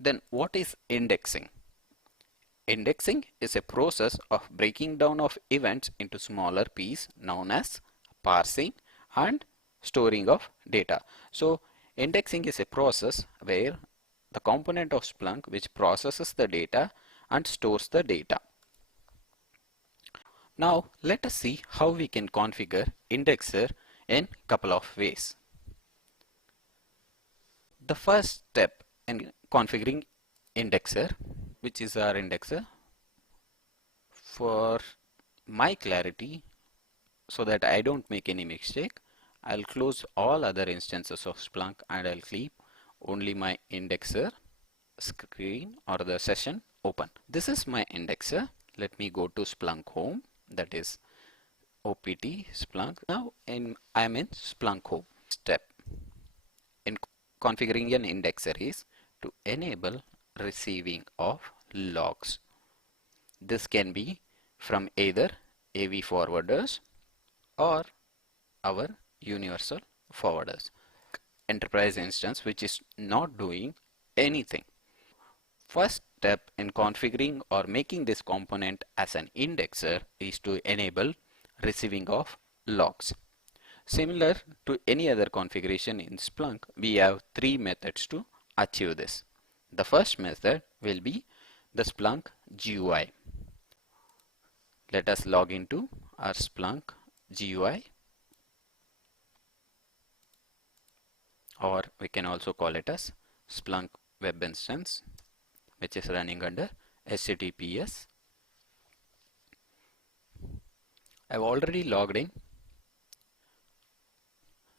Then what is indexing? Indexing is a process of breaking down of events into smaller pieces known as parsing and storing of data. So indexing is a process where the component of Splunk which processes the data and stores the data. Now let us see how we can configure indexer in couple of ways. The first step in configuring indexer, which is our indexer, for my clarity so that I don't make any mistake, I'll close all other instances of Splunk and I'll keep only my indexer screen or the session open. This is my indexer. Let me go to Splunk home, that is OPT Splunk. Now I'm in Splunk home. Step in configuring an indexer is to enable receiving of logs. This can be from either AV forwarders or our universal forwarders. Enterprise instance which is not doing anything. First step in configuring or making this component as an indexer is to enable receiving of logs. Similar to any other configuration in Splunk, we have three methods to achieve this. The first method will be the Splunk GUI. Let us log into our Splunk GUI, or we can also call it as Splunk web instance, which is running under HTTPS. I've already logged in,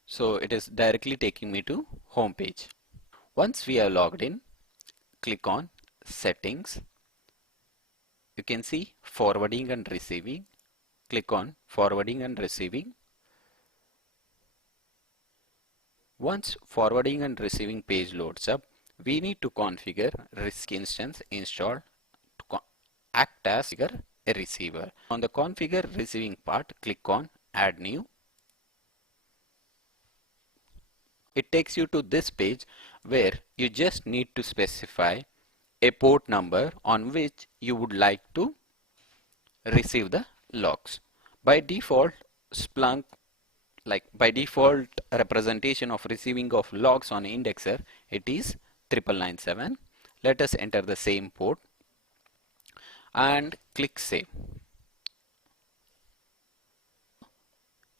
so it is directly taking me to home page. Once we are logged in, click on settings. You can see forwarding and receiving. Click on forwarding and receiving. Once forwarding and receiving page loads up, we need to configure risk instance installed to act as a receiver. On the configure receiving part, click on add new. It takes you to this page where you just need to specify a port number on which you would like to receive the logs. By default, Splunk, by default representation of receiving of logs on indexer, it is 9997. Let us enter the same port and click save.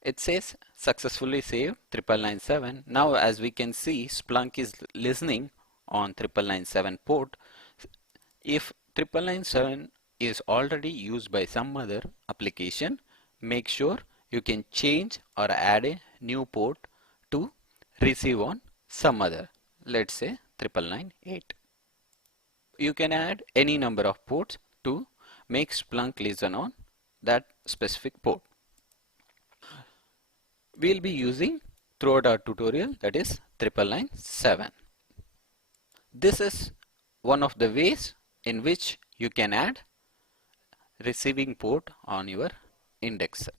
It says successfully saved 9997. Now as we can see, Splunk is listening on 9997 port. If 9997 is already used by some other application, make sure you can change or add a new port to receive on some other, let's say 9998. You can add any number of ports to make Splunk listen on that specific port. We'll be using throughout our tutorial, that is 9997. This is one of the ways in which you can add receiving port on your indexer.